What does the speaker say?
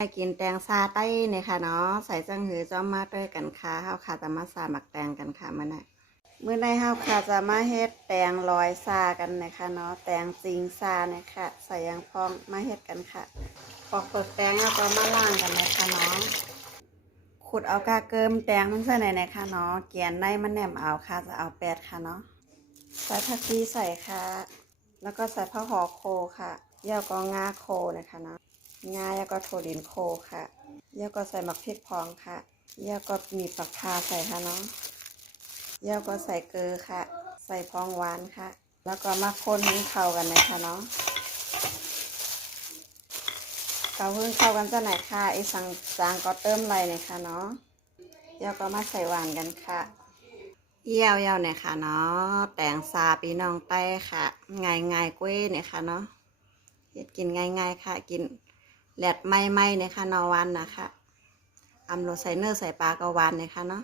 ไปกินแตงซาใต้เนี่ยค่ะเนาะใส่จังหือจ้อมมาด้วยกันค่ะเฮาค่ะจะมาซาหมักแตงกันค่ะเมื่อในเฮาค่ะจะมาเฮ็ดแตงลอยซากันนะคะเนาะแตงจริงซาเนี่ยค่ะใส่ยางพองมาเฮ็ดกันค่ะปอกเปลือกแตงแล้วก็มาล่างกันนะคะเนาะขุดเอากาเกิมแตงมันใส่ไหนนะคะเนาะเกียนในมันแหนมเอาค่ะจะเอาแปดค่ะเนาะใส่ผักชีใส่ค่ะแล้วก็ใส่ผ้าห่อโคค่ะเย่าก็งาโคนะคะเนาะงาแล้วก็โถดินโคค่ะเย่าก็ใส่หมักพริกพองค่ะเย่าก็มีปักพาใส่ค่ะเนาะเย่าก็ใส่เกลือค่ะใส่พองหวานค่ะแล้วก็มาคนให้เข้ากันนะคะเนาะเกาเพิ่งเข้ากันจะไหนค่ะไอ้สังจางก็เติมไรนะคะเนาะเย่าก็มาใส่หวานกันค่ะเยี่ยวเนี่ยค่ะเนาะแตงซาปีน้องใต้ค่ะง่ายๆกุ้ยเนี่ยค่ะเนาะเฮ็ดกินง่ายๆค่ะกินแหลดไม่เนี่ยค่ะนอวันนะคะอำโลใส่เนื้อใส่ปลากระวานเนี่ยค่ะเนาะ